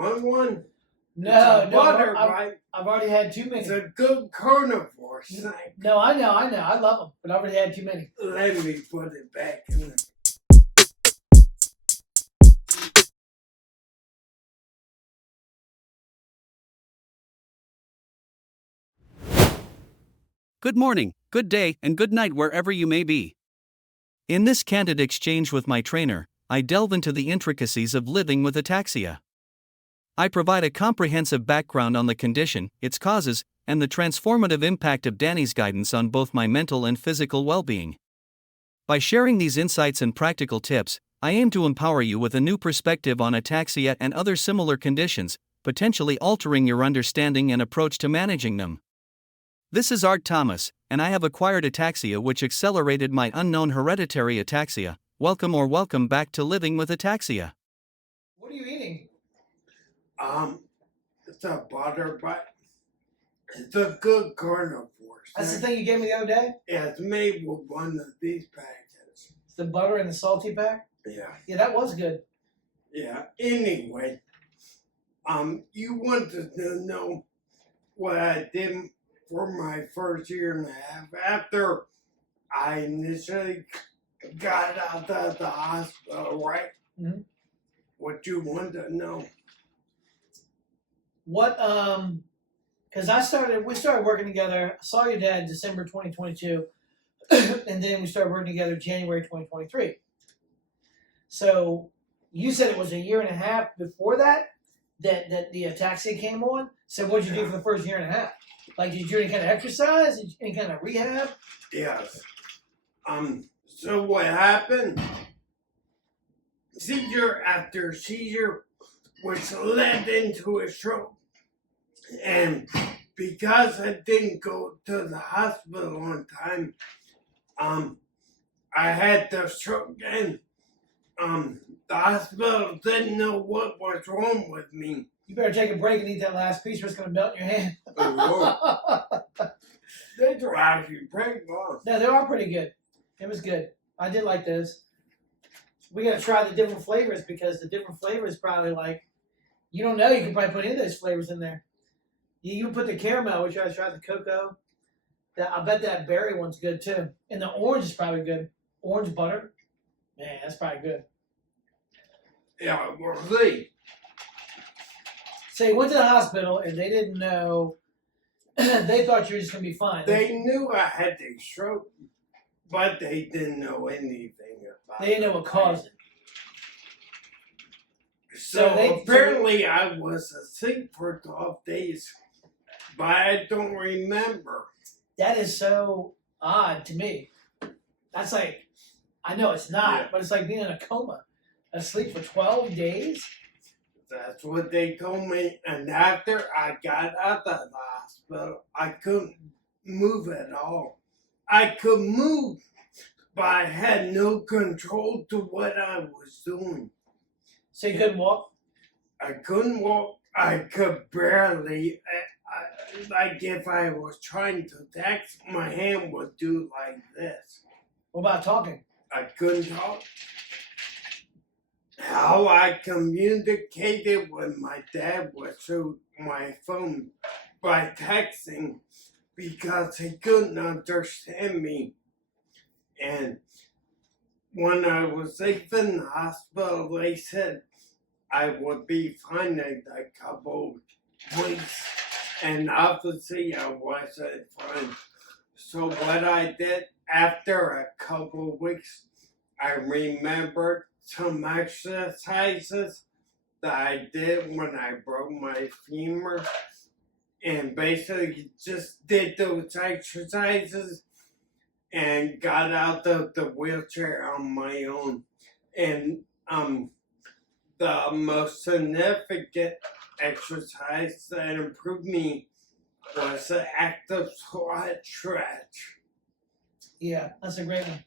want one? No, It's a no, butter bite. I've already had too many. It's a good carnivore snack. No, I know. I love them, but I've already had too many. Let me put it back in the... Good morning, good day, and good night wherever you may be. In this candid exchange with my trainer, I delve into the intricacies of living with ataxia. I provide a comprehensive background on the condition, its causes, and the transformative impact of Danny's guidance on both my mental and physical well-being. By sharing these insights and practical tips, I aim to empower you with a new perspective on ataxia and other similar conditions, potentially altering your understanding and approach to managing them. This is Art Thomas, and I have acquired ataxia, which accelerated my unknown hereditary ataxia. Welcome back to Living with Ataxia. What are you eating? It's a butter bite. It's a good carnivore snack. That's the thing you gave me the other day? Yeah, it's made with one of these packets. It's the butter and the salty pack? Yeah. Yeah, that was good. Yeah. Anyway, you wanted to know what I did for my first year and a half after I initially got out of the hospital, right? Mm-hmm. What you want to know? What, because we started working together. I saw your dad December 2022, and then we started working together January 2023. So you said it was a year and a half before that the ataxia came on. So what did you do for the first year and a half? Like, did you do any kind of exercise? Did you do any kind of rehab? Yes. So what happened? Seizure after seizure, which led into a stroke. And because I didn't go to the hospital on time, I had the stroke, and the hospital didn't know what was wrong with me. You better take a break and eat that last piece, or it's going to melt in your hand. They were actually pretty good. No, they are pretty good. It was good. I did like those. We got to try the different flavors, because the different flavors probably, like, you don't know, you can probably put any of those flavors in there. You put the caramel, which I tried the cocoa. I bet that berry one's good too. And the orange is probably good. Orange butter. Man, that's probably good. Yeah, we'll see. So you went to the hospital and they didn't know. They thought you were just going to be fine. They knew I had the stroke, but they didn't know anything about it. They didn't know what caused it. So apparently I was asleep for 12 days, but I don't remember. That is so odd to me. That's like, I know it's not, but it's like being in a coma. Asleep for 12 days? That's what they told me. And after I got out of the hospital, I couldn't move at all. I could move, but I had no control to what I was doing. So you couldn't walk? I couldn't walk. I could barely. Like if I was trying to text, my hand would do like this. What about talking? I couldn't talk. How I communicated with my dad was through my phone by texting, because he couldn't understand me. And when I was leaving the hospital, they said I would be fine in a couple weeks. And obviously I wasn't fine. So what I did after a couple weeks, I remembered some exercises that I did when I broke my femur, and basically just did those exercises and got out of the wheelchair on my own. And the most significant exercise that improved me was the active squat stretch. Yeah, that's a great one.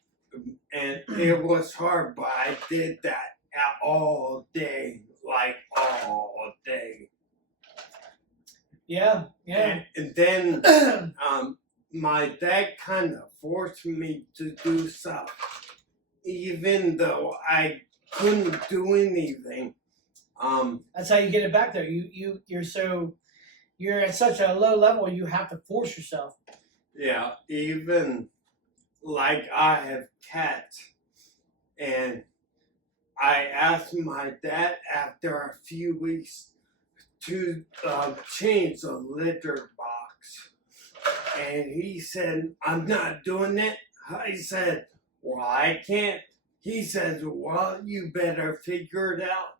And it was hard, but I did that all day, like all day. Yeah. And then my dad kind of forced me to do stuff, even though I couldn't do anything. That's how you get it back there. You're at such a low level. You have to force yourself. Yeah, even like I have cats, and I asked my dad after a few weeks to change the litter box, and he said, "I'm not doing it." I said, "Well, I can't." He says, "Well, you better figure it out."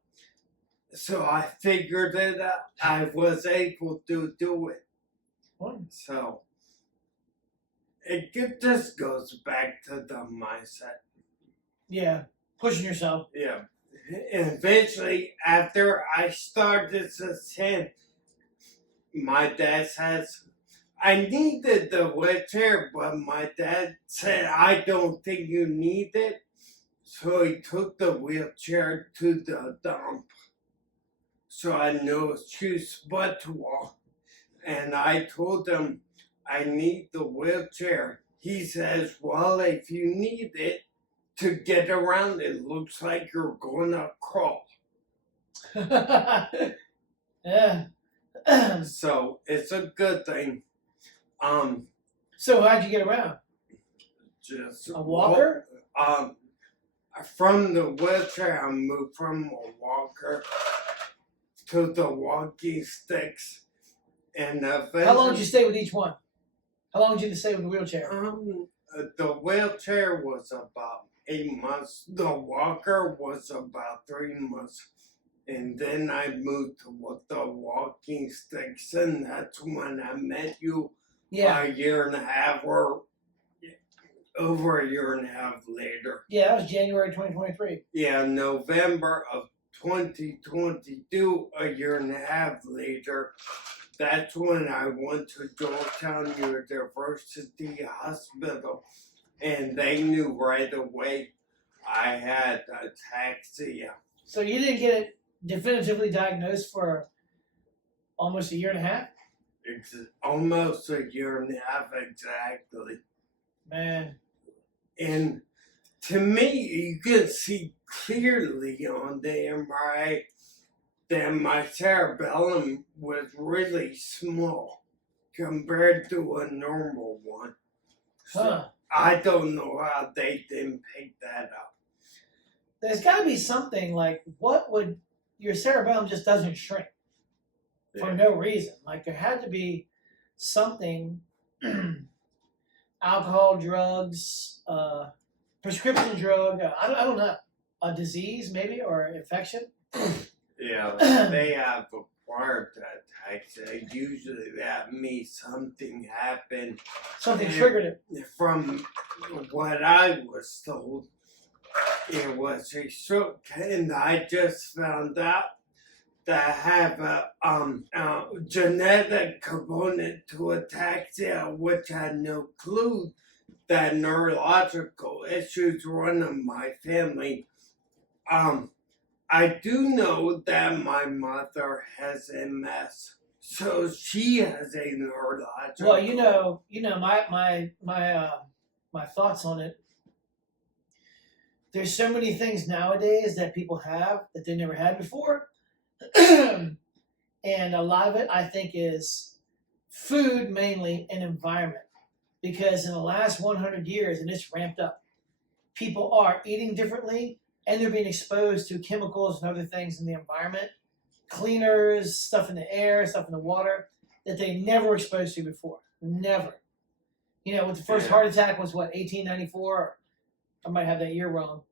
So I figured it out. I was able to do it. So it just goes back to the mindset. Yeah, pushing yourself. Yeah. And eventually, after I started to send, my dad says, I needed the wheelchair, but my dad said, I don't think you need it. So he took the wheelchair to the dump. So I know choose but to walk. And I told him, I need the wheelchair. He says, well, if you need it to get around, it looks like you're going to crawl. Yeah. So it's a good thing. So how'd you get around? Just A walker? From the wheelchair, I moved from a walker to the walking sticks. And How long did you stay with each one? How long did you stay with the wheelchair? The wheelchair was about 8 months. The walker was about 3 months. And then I moved to the walking sticks, and that's when I met you. Yeah. A year and a half, or over a year and a half later. Yeah, that was January 2023. Yeah, November of 2022, a year and a half later. That's when I went to Georgetown University Hospital, and they knew right away I had ataxia. So you didn't get it definitively diagnosed for almost a year and a half? It's almost a year and a half exactly. Man. And to me, you can see clearly on the MRI that my cerebellum was really small compared to a normal one. So I don't know how they didn't pick that up. There's got to be something like, your cerebellum just doesn't shrink for no reason. Like there had to be something, alcohol, drugs, prescription drug, I don't know, a disease maybe, or infection. Yeah, they have acquired ataxia. Usually that means something happened. Something triggered it. From what I was told, it was a stroke, and I just found out that I have a genetic component to ataxia, which I had no clue that neurological issues run in my family. I do know that my mother has MS, so she has a neurological. Well, my thoughts on it. There's so many things nowadays that people have that they never had before. And a lot of it, I think, is food mainly and environment. Because in the last 100 years, and it's ramped up, people are eating differently and they're being exposed to chemicals and other things in the environment, cleaners, stuff in the air, stuff in the water, that they never were exposed to before. Never. With the first heart attack was 1894? I might have that year wrong.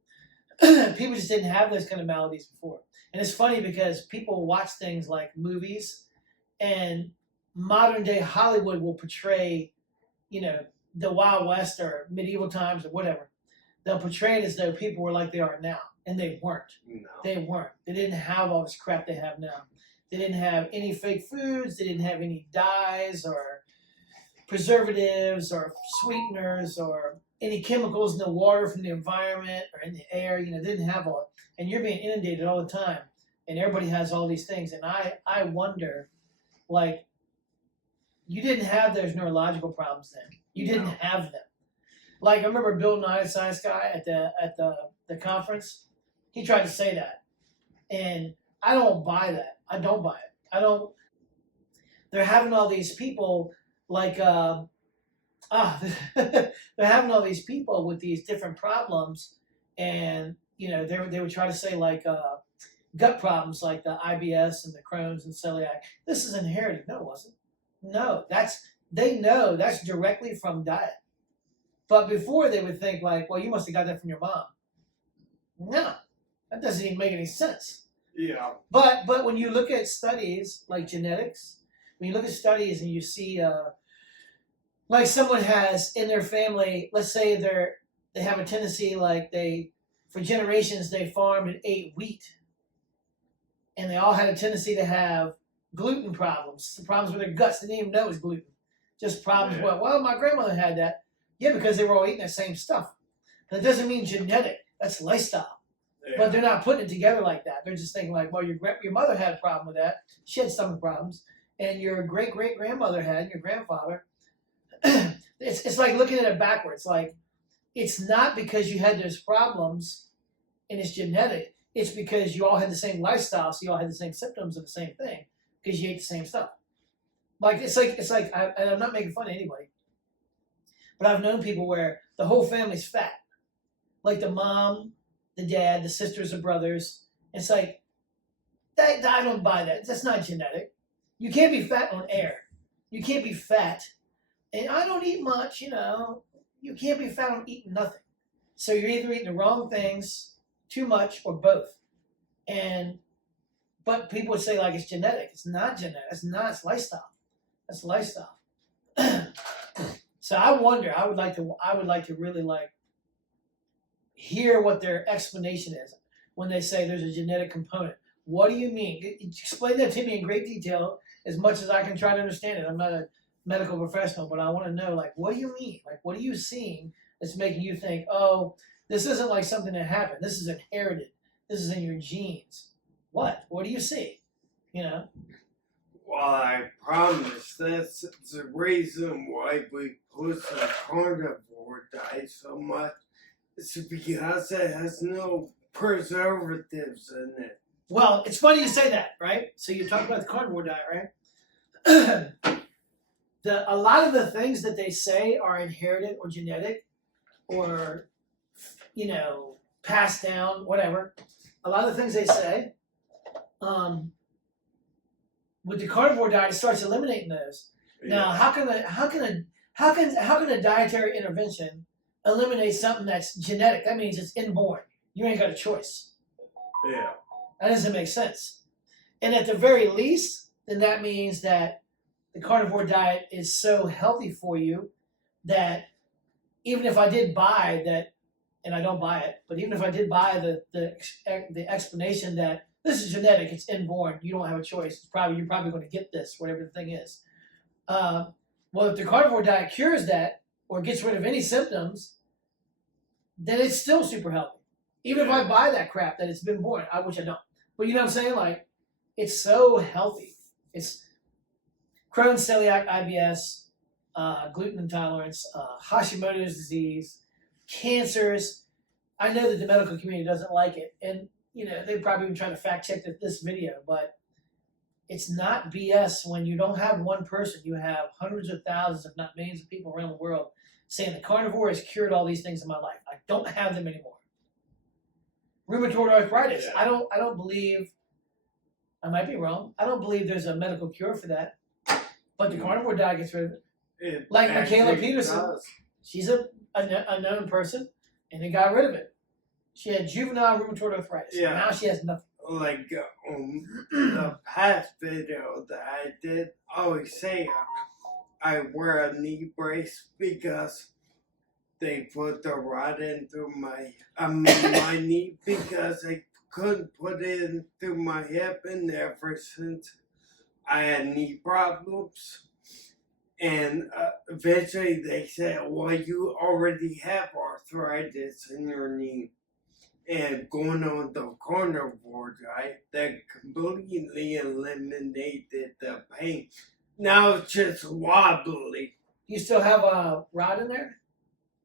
People just didn't have those kind of maladies before. And it's funny because people watch things like movies, and modern day Hollywood will portray, the Wild West or medieval times or whatever. They'll portray it as though people were like they are now, and they weren't. No. They weren't. They didn't have all this crap they have now. They didn't have any fake foods. They didn't have any dyes or preservatives or sweeteners or any chemicals in the water from the environment or in the air. They didn't have all it. And you're being inundated all the time, and everybody has all these things. And I wonder, like, you didn't have those neurological problems then. You didn't have them. Like, I remember Bill Nye, the science guy, at the conference. He tried to say that, and I don't buy that. I don't buy it. I don't. They're having all these people like they're having all these people with these different problems, and they would try to say like gut problems like the IBS and the Crohn's and celiac. This is inherited. No, it wasn't. No, they know that's directly from diet. But before they would think like, well, you must have got that from your mom. No, that doesn't even make any sense. Yeah. But when you look at studies like genetics, when you look at studies and you see like someone has in their family, let's say they have a tendency like for generations they farmed and ate wheat, and they all had a tendency to have gluten problems, problems with their guts. They didn't even know it was gluten, just problems. Yeah. Well, my grandmother had that. Yeah, because they were all eating that same stuff. That doesn't mean genetic. That's lifestyle. Yeah. But they're not putting it together like that. They're just thinking like, well, your mother had a problem with that. She had stomach problems, and your great-great-grandmother had, your grandfather. It's like looking at it backwards. Like, it's not because you had those problems and it's genetic. It's because you all had the same lifestyle, so you all had the same symptoms of the same thing because you ate the same stuff. Like it's like and I'm not making fun of anybody, but I've known people where the whole family's fat, like the mom, the dad, the sisters, the brothers. It's like I don't buy that. That's not genetic. You can't be fat on air. You can't be fat. And I don't eat much, You can't be fat on eating nothing. So you're either eating the wrong things, too much, or both. But people would say like it's genetic. It's not genetic. It's not. It's lifestyle. That's lifestyle. So I wonder. I would like to really like hear what their explanation is when they say there's a genetic component. What do you mean? Explain that to me in great detail as much as I can try to understand it. I'm not a medical professional, but I want to know, like, what do you mean? Like, what are you seeing that's making you think, oh, this isn't like something that happened. This is inherited. This is in your genes. What? What do you see? Well, I promise that's the reason why we push the carnivore diet so much. It's because it has no preservatives in it. Well, it's funny you say that, right? So you talk about the carnivore diet, right? A lot of the things that they say are inherited or genetic or, passed down, whatever. A lot of the things they say, with the carnivore diet, it starts eliminating those. Yeah. Now, how can a dietary intervention eliminate something that's genetic? That means it's inborn. You ain't got a choice. Yeah. That doesn't make sense. And at the very least, then that means that the carnivore diet is so healthy for you that even if I did buy that, and I don't buy it, but even if I did buy the explanation that this is genetic, it's inborn, you don't have a choice. You're probably going to get this, whatever the thing is. Well, if the carnivore diet cures that or gets rid of any symptoms, then it's still super healthy. Even if I buy that crap that it's been born, which I don't. But you know what I'm saying? Like, it's so healthy. It's Crohn's, celiac, IBS, gluten intolerance, Hashimoto's disease, cancers. I know that the medical community doesn't like it, and they probably been trying to fact check this video, but it's not BS when you don't have one person. You have hundreds of thousands, if not millions of people around the world saying the carnivore has cured all these things in my life. I don't have them anymore. Rheumatoid arthritis. Yeah. I don't believe, I might be wrong, I don't believe there's a medical cure for that. But the carnivore diet gets rid of it. Like Michaela Peterson, she's a known person, and they got rid of it. She had juvenile rheumatoid arthritis. Yeah. Now she has nothing. Like the past video that I did, I always say I wear a knee brace because they put the rod in through my knee because I couldn't put it in through my hip, and ever since I had knee problems. And eventually they said, well, you already have arthritis in your knee. And going on the carnivore diet, that completely eliminated the pain. Now it's just wobbly. You still have a rod in there?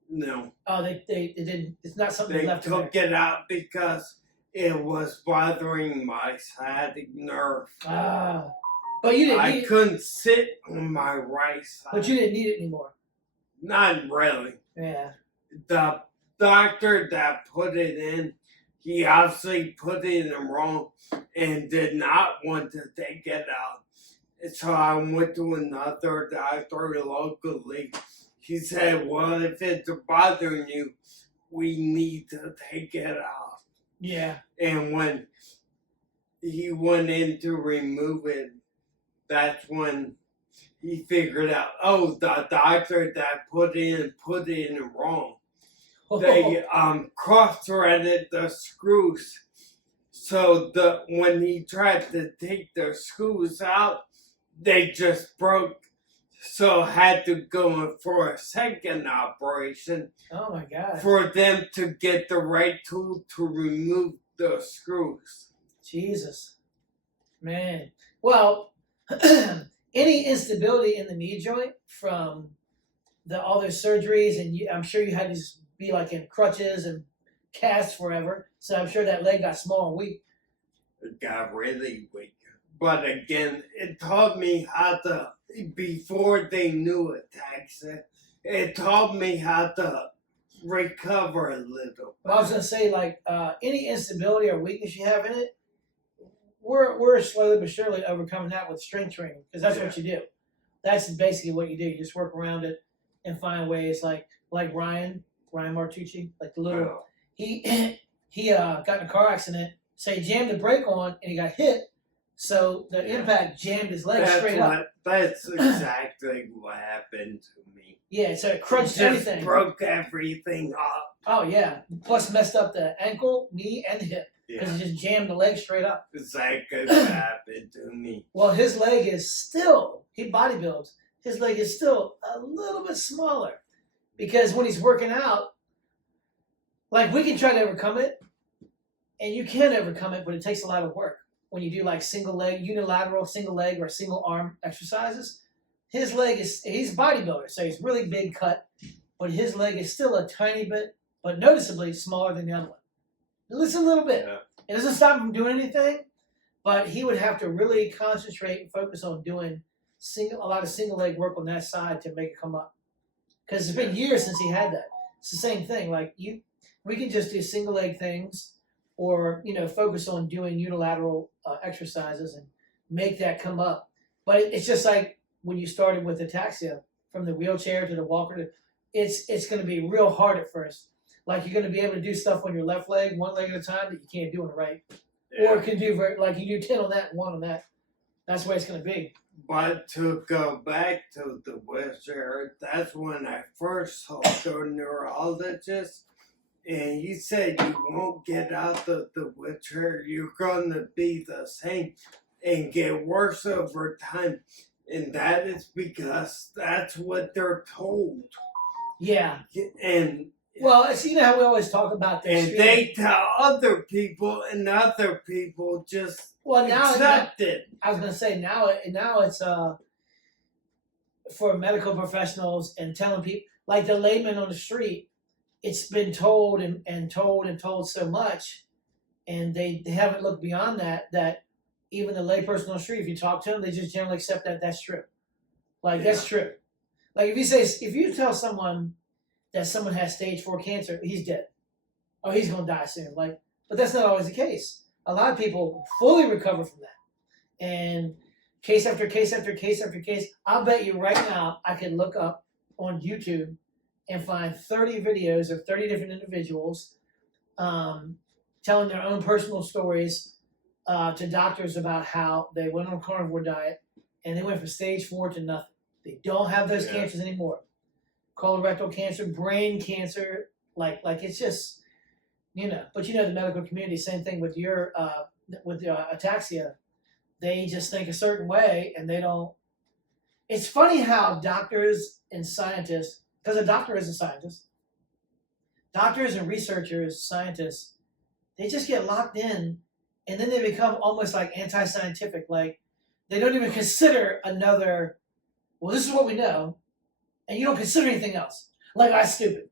No. Oh, they didn't. It's not something they left in there. They took it out because it was bothering my sciatic nerve. But you didn't I need it. couldn't sit on my right side. But you didn't need it anymore. Not really. Yeah. The doctor that put it in, he obviously put it in wrong and did not want to take it out. So I went to another doctor locally. He said, well, if it's bothering you, we need to take it out. Yeah. And when he went in to remove it, that's when he figured out, oh, the doctor that put it in wrong. They cross-threaded the screws. So when he tried to take the screws out, they just broke. So had to go in for a second operation. Oh my God. For them to get the right tool to remove the screws. Jesus. Man. Well, any instability in the knee joint from all those surgeries, and I'm sure you had to be like in crutches and casts forever. So I'm sure that leg got small and weak. It got really weak. But again, it taught me how to, before they knew Ataxia, it taught me how to recover a little. Well, I was gonna say, like, any instability or weakness you have in it, we're slowly but surely overcoming that with strength training, because that's what you do. That's basically what you do. You just work around it and find ways, like Ryan Martucci, like the little he got in a car accident. So he jammed the brake on and he got hit. So the impact jammed his leg straight up. That's exactly what happened to me. Yeah, so it crunched everything. Broke everything up. Oh yeah, plus messed up the ankle, knee, and the hip because it just jammed the leg straight up. Exactly what happened to me. Well, his leg is still, he bodybuilds. His leg is still a little bit smaller because when he's working out, like we can try to overcome it, and you can overcome it, but it takes a lot of work. When you do like single leg, unilateral single leg or single arm exercises, his leg is, he's a bodybuilder, so he's really big cut, but his leg is still a tiny bit, but noticeably smaller than the other one. Just a little bit. Yeah. It doesn't stop him from doing anything, but he would have to really concentrate and focus on doing a lot of single leg work on that side to make it come up. Because it's been years since he had that. It's the same thing. Like we can just do single leg things, or focus on doing unilateral exercises and make that come up. But it's just like when you started with ataxia, from the wheelchair to the walker, it's going to be real hard at first. Like you're going to be able to do stuff on your left leg, one leg at a time, that you can't do on the right. Yeah. Or can do like you do 10 on that and 1 on that. That's the way it's going to be. But to go back to the wheelchair, that's when I first saw the neurologist. And he said, you won't get out of the wheelchair. You're going to be the same and get worse over time. And that is because that's what they're told. Yeah. And well, it's, how we always talk about this. And they tell other people, and other people just accept it. I was going to say, now it's for medical professionals and telling people, like the layman on the street, it's been told and told so much, and they haven't looked beyond that even the layperson on the street, if you talk to them, they just generally accept that that's true. Like, that's true. Like, if you tell someone that someone has stage 4 cancer, he's dead. Oh, he's going to die soon. Like, but that's not always the case. A lot of people fully recover from that. And case after case after case after case, I'll bet you right now I can look up on YouTube and find 30 videos of 30 different individuals telling their own personal stories to doctors about how they went on a carnivore diet and they went from stage 4 to nothing. They don't have those cancers anymore. Colorectal cancer, brain cancer, like it's just, But the medical community, same thing with your ataxia. They just think a certain way, and they don't. It's funny how doctors and scientists, because a doctor is a scientist, doctors and researchers, scientists, they just get locked in, and then they become almost like anti-scientific. Like they don't even consider another. Well, this is what we know. And you don't consider anything else. Like, that's stupid.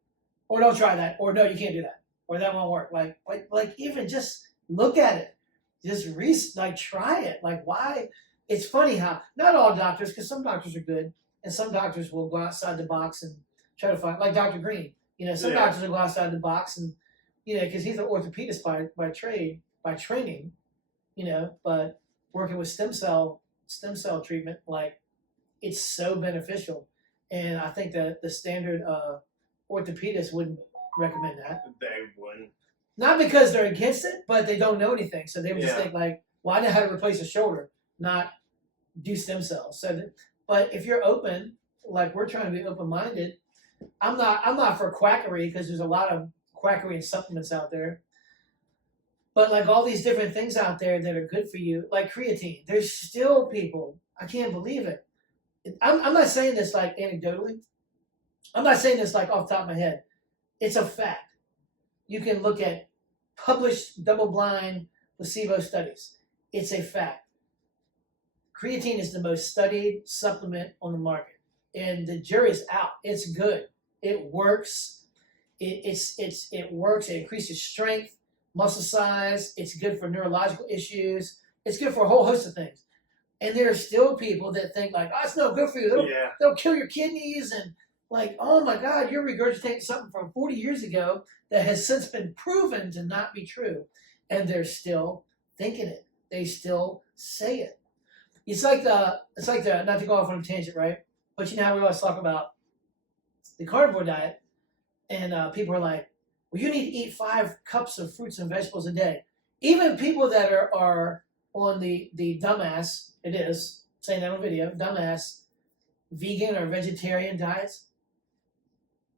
Or don't try that. Or no, you can't do that. Or that won't work. Like even just Look at it. Just try it. Like why? It's funny how not all doctors, because some doctors are good, and some doctors will go outside the box and try to find, like Dr. Green. Some doctors will go outside the box and because he's an orthopedist by trade, by training, but working with stem cell treatment, like it's so beneficial. And I think that the standard orthopedist wouldn't recommend that. They wouldn't. Not because they're against it, but they don't know anything. So they would just think like, well, I know how to replace a shoulder, not do stem cells. But if you're open, like we're trying to be open-minded, I'm not for quackery, because there's a lot of quackery and supplements out there. But like all these different things out there that are good for you, like creatine, there's still people, I can't believe it. I'm not saying this like anecdotally. I'm not saying this like off the top of my head. It's a fact. You can look at published double-blind placebo studies. It's a fact. Creatine is the most studied supplement on the market, and the jury's out. It's good. It works. It works. It increases strength, muscle size. It's good for neurological issues. It's good for a whole host of things. And there are still people that think like, oh, it's no good for you. They'll kill your kidneys, and like, oh my God, you're regurgitating something from 40 years ago that has since been proven to not be true. And they're still thinking it. They still say it. It's like the not to go off on a tangent, right? But you know how we always talk about the carnivore diet, and people are like, well, you need to eat 5 cups of fruits and vegetables a day. Even people that are on the dumbass, it is, saying that on video, dumbass vegan or vegetarian diets,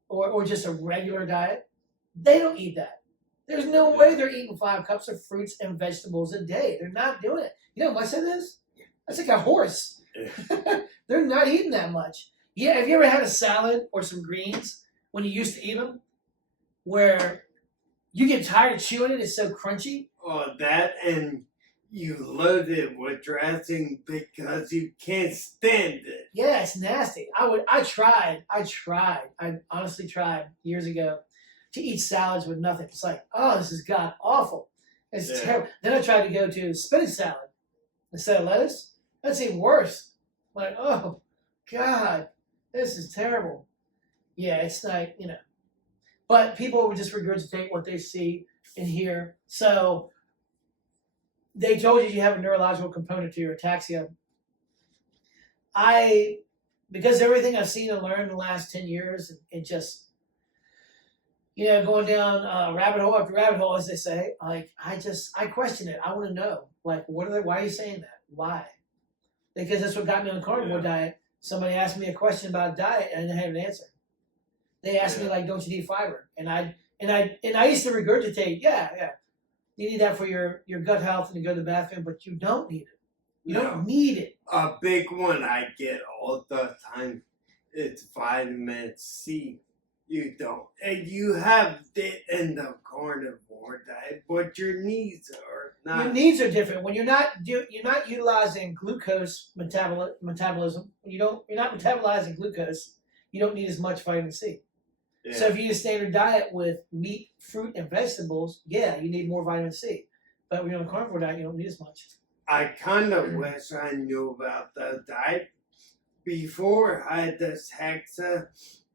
or just a regular diet, they don't eat that. There's no way they're eating 5 cups of fruits and vegetables a day. They're not doing it. You know how much that is? That's like a horse. They're not eating that much. Yeah, have you ever had a salad or some greens when you used to eat them, where you get tired of chewing it? It's so crunchy. Oh, that, and you load it with dressing because you can't stand it. Yeah, it's nasty. I honestly tried years ago to eat salads with nothing. It's like, oh, this is god awful. It's terrible. Then I tried to go to spinach salad instead of lettuce. That's even worse. Like, oh God, this is terrible. Yeah, it's like, but people would just regurgitate what they see and hear. So they told you have a neurological component to your ataxia. Because everything I've seen and learned in the last 10 years, it just, going down rabbit hole after rabbit hole, as they say, like, I question it. I want to know, like, why are you saying that? Why? Because that's what got me on the carnivore diet. Somebody asked me a question about diet, and I didn't have an answer. They asked me, like, don't you need fiber? And I used to regurgitate, yeah. You need that for your gut health and to go to the bathroom, but you don't need it. You don't need it. A big one I get all the time is vitamin C. You don't. And you have it in the carnivore diet, but your needs are not. Your needs are different. When you're not utilizing glucose metabolism, you're not metabolizing glucose, you don't need as much vitamin C. Yeah. So if you eat a standard diet with meat, fruit, and vegetables, you need more vitamin C. But when you're on a carnivore diet, you don't need as much. I kind of wish I knew about the diet before I had this Ataxia,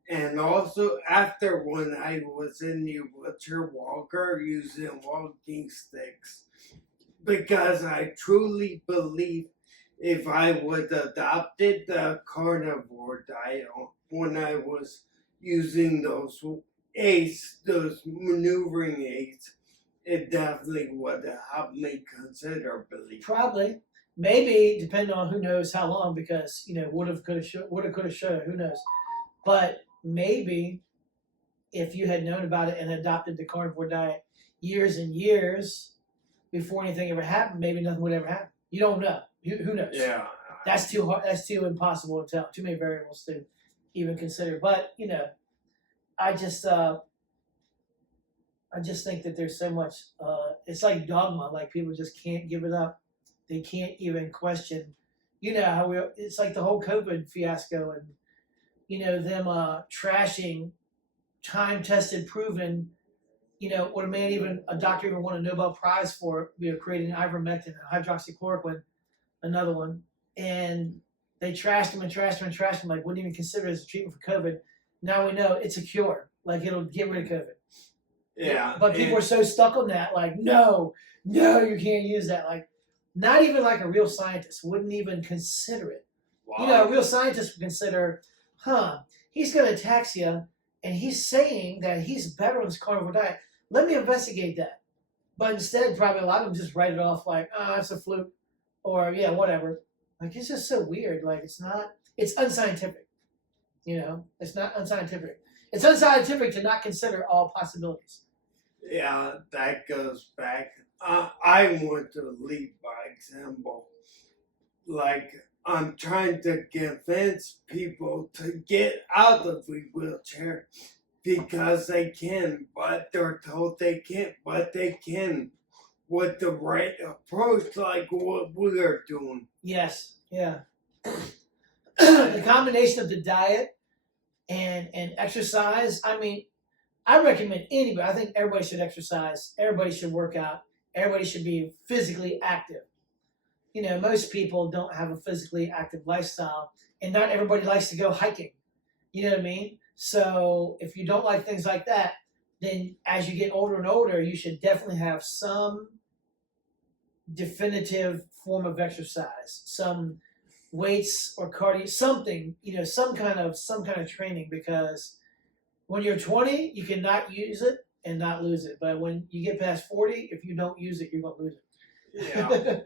and also after when I was in the wheelchair walker using walking sticks. Because I truly believe if I would have adopted the carnivore diet when I was using those aids, those maneuvering aids, it definitely would have helped me considerably. Probably. Maybe, depending on who knows how long, because, woulda, coulda, shoulda, who knows. But maybe if you had known about it and adopted the carnivore diet years and years before anything ever happened, maybe nothing would ever happen. You don't know. Who knows? Yeah. That's too hard. That's too impossible to tell. Too many variables to even consider. But, I just think that there's so much, it's like dogma, like people just can't give it up. They can't even question, how it's like the whole COVID fiasco and, them trashing time-tested, proven, would a doctor even won a Nobel Prize for, creating ivermectin, hydroxychloroquine, another one, and they trashed him and trashed him and trashed him, like wouldn't even consider it as a treatment for COVID. Now we know it's a cure, like it'll get rid of COVID. Yeah. But people are so stuck on that, like, no, you can't use that. Like, not even like a real scientist wouldn't even consider it. Wow. A real scientist would consider, he's got ataxia, and he's saying that he's better on this carnivore diet. Let me investigate that. But instead, probably a lot of them just write it off like, it's a fluke, or yeah, whatever. Like, it's just so weird. Like, it's unscientific. It's not unscientific. It's unscientific to not consider all possibilities. Yeah, that goes back. I want to lead by example. Like, I'm trying to convince people to get out of the wheelchair because they can, but they're told they can't, but they can with the right approach, like what we're doing. Yes, yeah. The combination of the diet and exercise, I recommend anybody. I think everybody should exercise. Everybody should work out. Everybody should be physically active. Most people don't have a physically active lifestyle, and not everybody likes to go hiking. You know what I mean? So if you don't like things like that, then as you get older and older, you should definitely have some definitive form of exercise, some weights or cardio, something, some kind of training, because when you're 20, you cannot use it and not lose it. But when you get past 40, if you don't use it, you're going to lose it. Yeah.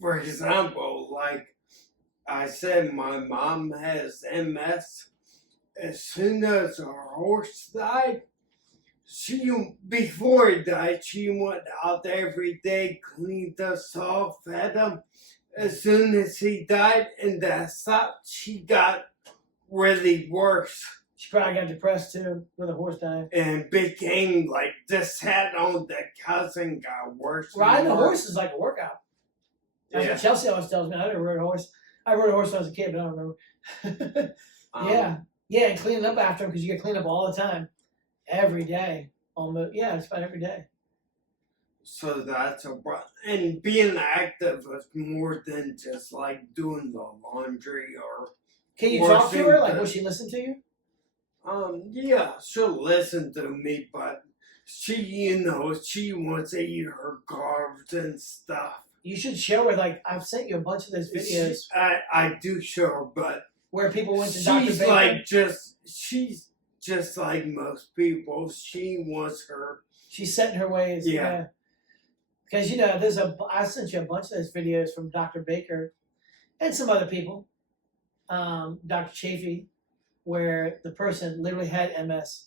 For example, like I said, my mom has MS. As soon as our horse died, before he died, she went out every day, cleaned us all, fed him. As soon as he died and that stopped, she got really worse. She probably got depressed too with a horse dying. And became like just sat on the couch and got worse. Riding a horse is like a workout. That's Yeah. what Chelsea always tells me. I never rode a horse. I rode a horse when I was a kid, but I don't remember. Yeah, and cleaning up after him, because you get cleaned up all the time, every day, almost. Yeah, it's about every day. So that's and being active is more than just like doing the laundry or. Can you talk to her? Like, will she listen to you? Yeah, she'll listen to me, but she wants to eat her carbs and stuff. You should show her. Like, I've sent you a bunch of those videos. I do show her, but where people went to Dr. she's Baker. She's just like most people. She wants her. She's set in her ways. Yeah. Because I sent you a bunch of those videos from Dr. Baker and some other people, Dr. Chafee, where the person literally had MS,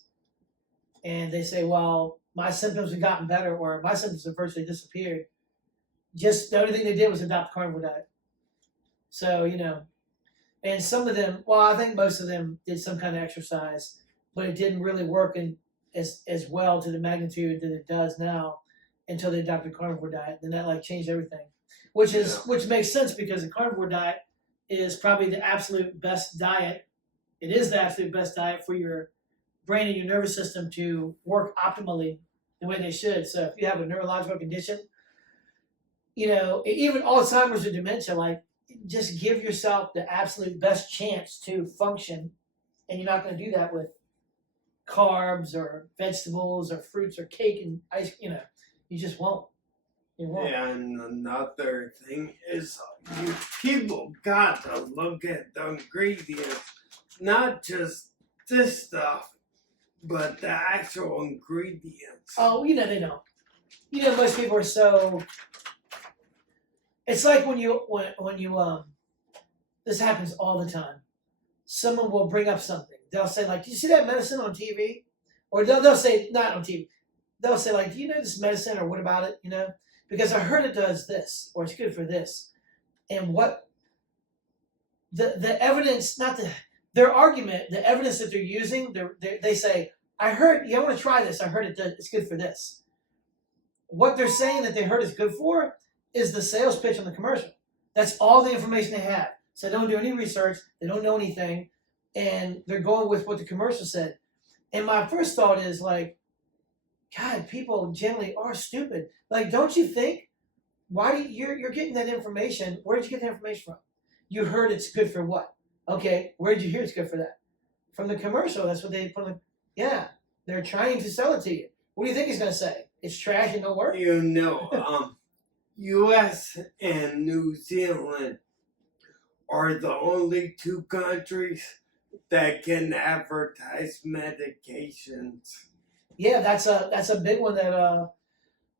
and they say, "Well, my symptoms have gotten better, or my symptoms have virtually disappeared. Just the only thing they did was adopt a carnivore diet." So and some of them, well, I think most of them did some kind of exercise, but it didn't really work as well to the magnitude that it does now until they adopted a carnivore diet. Then that changed everything, which makes sense, because the carnivore diet is probably the absolute best diet. It is the absolute best diet for your brain and your nervous system to work optimally the way they should. So if you have a neurological condition, even Alzheimer's or dementia, just give yourself the absolute best chance to function, and you're not going to do that with carbs or vegetables or fruits or cake and ice. You just won't. You won't. And another thing is, people got to look at the ingredients, not just this stuff, but the actual ingredients. Oh, they don't. Most people are so. It's like when you this happens all the time. Someone will bring up something. They'll say, like, "Do you see that medicine on TV?" Or they'll say, not on TV. They'll say, like, "Do you know this medicine, or what about it? Because I heard it does this, or it's good for this." And what the evidence, their argument, the evidence that they're using, they say, "I heard, I want to try this. I heard it's good for this." What they're saying that they heard it's good for is the sales pitch on the commercial. That's all the information they have. So they don't do any research. They don't know anything. And they're going with what the commercial said. And my first thought is, like, God, people generally are stupid. Like, don't you think? Why do you're getting that information? Where did you get the information from? You heard it's good for what? Okay, where did you hear it's good for that? From the commercial. That's what they put in. Yeah, they're trying to sell it to you. What do you think he's gonna say? It's trash and don't work. You know, U.S. and New Zealand are the only two countries that can advertise medications. Yeah, that's a big one that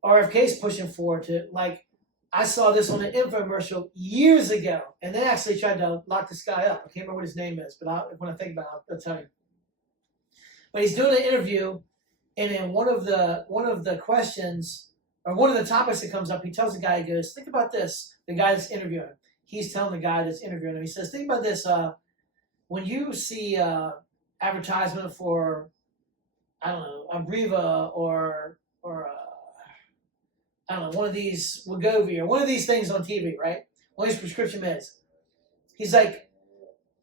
RFK's pushing for. To like, I saw this on an infomercial years ago, and they actually tried to lock this guy up. I can't remember what his name is, but when I think about it, I'll tell you. But he's doing an interview, and in one of the questions or one of the topics that comes up, he tells the guy, he goes, "Think about this." The guy that's interviewing him, he's telling the guy that's interviewing him, he says, "Think about this. When you see advertisement for, I don't know, Abriva or I don't know, one of these Wegovy or one of these things on TV, right? One of these prescription meds." He's like,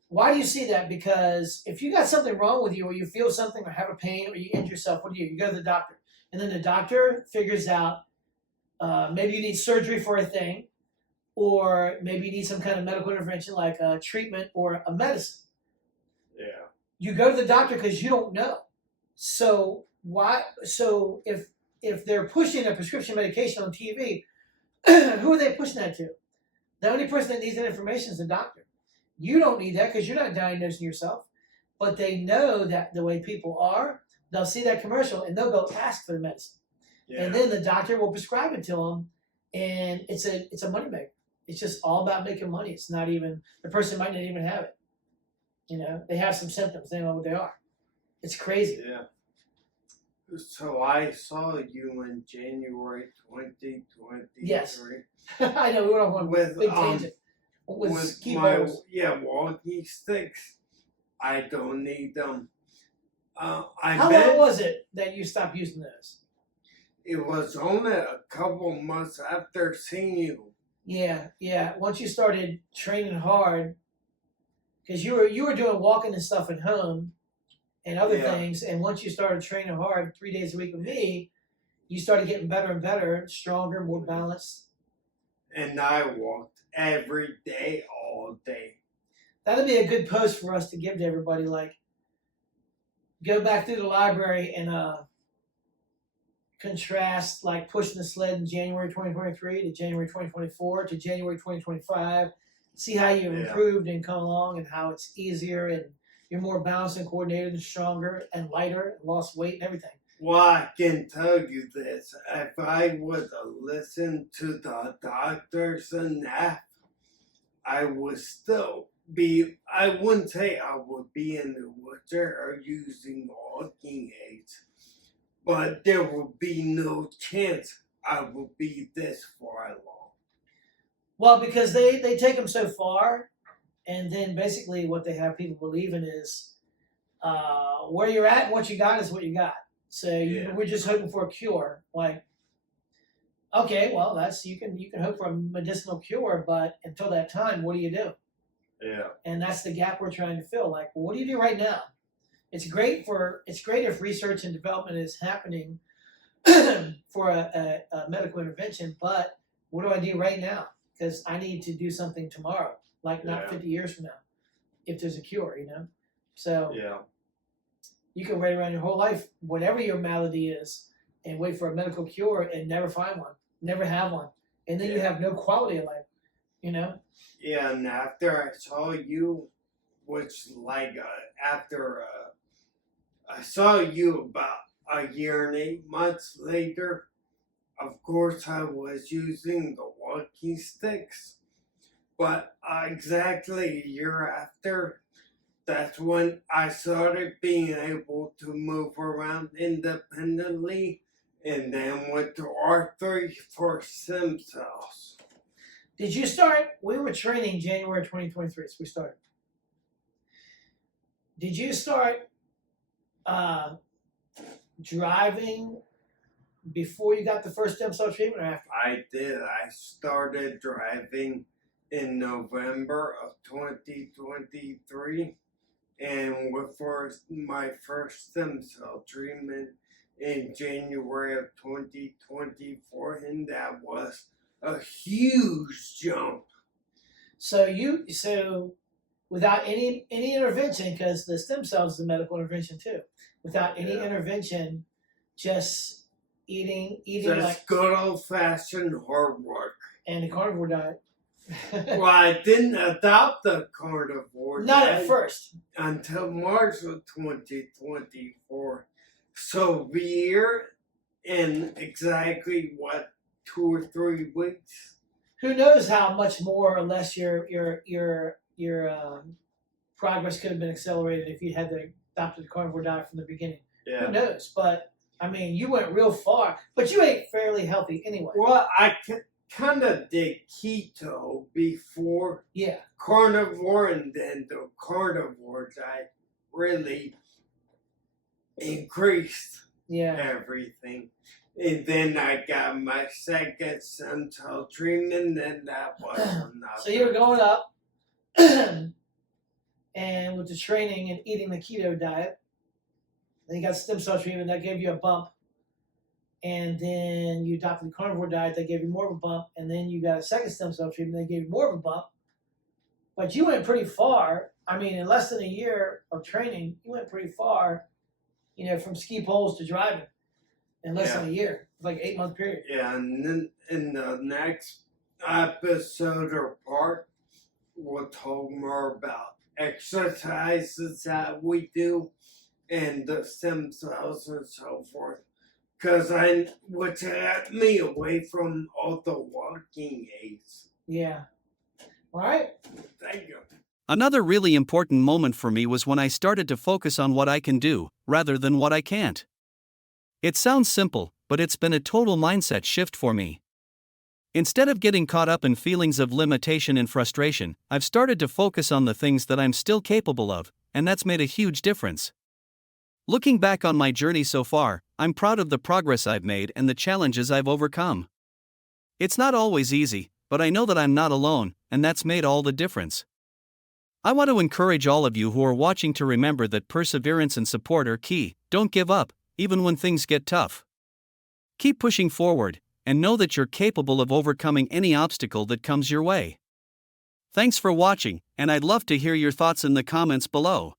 "Why do you see that? Because if you got something wrong with you, or you feel something, or have a pain, or you injure yourself, what do? You go to the doctor, and then the doctor figures out maybe you need surgery for a thing, or maybe you need some kind of medical intervention like a treatment or a medicine. Yeah. You go to the doctor because you don't know. So why? So if they're pushing a prescription medication on TV, who are they pushing that to? The only person that needs that information is the doctor. You don't need that because you're not diagnosing yourself. But they know that the way people are, they'll see that commercial and they'll go ask for the medicine. Yeah. And then the doctor will prescribe it to them, and it's a moneymaker. It's just all about making money. It's not even, the person might not even have it. You know, they have some symptoms. They don't know what they are. It's crazy. Yeah. So I saw you in January 2023. Yes. I know, we went off on a With, big tangent. With my keyboards. walking sticks. I don't need them. How long was it that you stopped using those? It was only a couple months after seeing you. Yeah. Once you started training hard, because you were doing walking and stuff at home and other things, and once you started training hard 3 days a week with me, you started getting better and better, stronger, more balanced. And I walked every day, all day. That'd be a good post for us to give to everybody. Like, go back through the library and contrast, like, pushing the sled in January 2023 to January 2024 to January 2025. See how you've improved and come along, and how it's easier and you're more balanced and coordinated and stronger and lighter and lost weight and everything. Well, I can tell you this. If I would have listened to the doctors and that, I would still be, I wouldn't say I would be in the wheelchair or using walking aids, but there would be no chance I would be this far along. Well, because they take them so far, and then basically what they have people believing is where you're at and what you got is what you got. So we're just hoping for a cure. Like, okay, well, that's you can hope for a medicinal cure, but until that time, what do you do? Yeah. And that's the gap we're trying to fill. Like, well, what do you do right now? It's great if research and development is happening for a medical intervention, but what do I do right now? Because I need to do something tomorrow, like not 50 years from now, if there's a cure, you know? So you can wait around your whole life, whatever your malady is, and wait for a medical cure and never find one, never have one. And then you have no quality of life, you know? Yeah, and after I saw you, which like after I saw you about a year and 8 months later, of course I was using the walking sticks, but exactly a year after, that's when I started being able to move around independently, and then went to R3 for stem cells. Did you start? We were training January 2023, so we started. Did you start driving before you got the first stem cell treatment, or after? I did. I started driving in November of 2023, and with my first stem cell treatment in January of 2024, and that was a huge jump. So without any intervention, because the stem cells is a medical intervention too. Without any intervention, just eating Just like good old fashioned hard work. and the carnivore diet. Well, I didn't adopt the carnivore Not diet at first. until March of 2024. Severe in exactly 2 or 3 weeks. Who knows how much more or less your progress could have been accelerated if you had adopted the carnivore diet from the beginning. Yeah. Who knows? But I mean, you went real far. But you ate fairly healthy anyway. Well, I kind of did keto before Yeah. carnivore, and then the carnivore diet really increased Yeah. everything. And then I got my second stem cell treatment, and that was enough. So you were going up, and with the training and eating the keto diet, then you got stem cell treatment that gave you a bump, and then you adopted the carnivore diet that gave you more of a bump, and then you got a second stem cell treatment that gave you more of a bump. But you went pretty far. I mean, in less than a year of training, you went pretty far. You know, from ski poles to driving in less than a year, like 8-month period. Yeah, and then in the next episode or part, we'll talk more about exercises that we do and the stem cells and so forth. Which got me away from all the walking aids. Yeah. All right. Thank you. Another really important moment for me was when I started to focus on what I can do, rather than what I can't. It sounds simple, but it's been a total mindset shift for me. Instead of getting caught up in feelings of limitation and frustration, I've started to focus on the things that I'm still capable of, and that's made a huge difference. Looking back on my journey so far, I'm proud of the progress I've made and the challenges I've overcome. It's not always easy, but I know that I'm not alone, and that's made all the difference. I want to encourage all of you who are watching to remember that perseverance and support are key. Don't give up, even when things get tough. Keep pushing forward, and know that you're capable of overcoming any obstacle that comes your way. Thanks for watching, and I'd love to hear your thoughts in the comments below.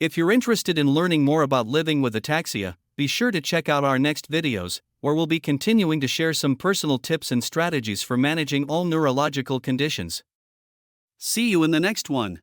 If you're interested in learning more about living with ataxia, be sure to check out our next videos, where we'll be continuing to share some personal tips and strategies for managing all neurological conditions. See you in the next one.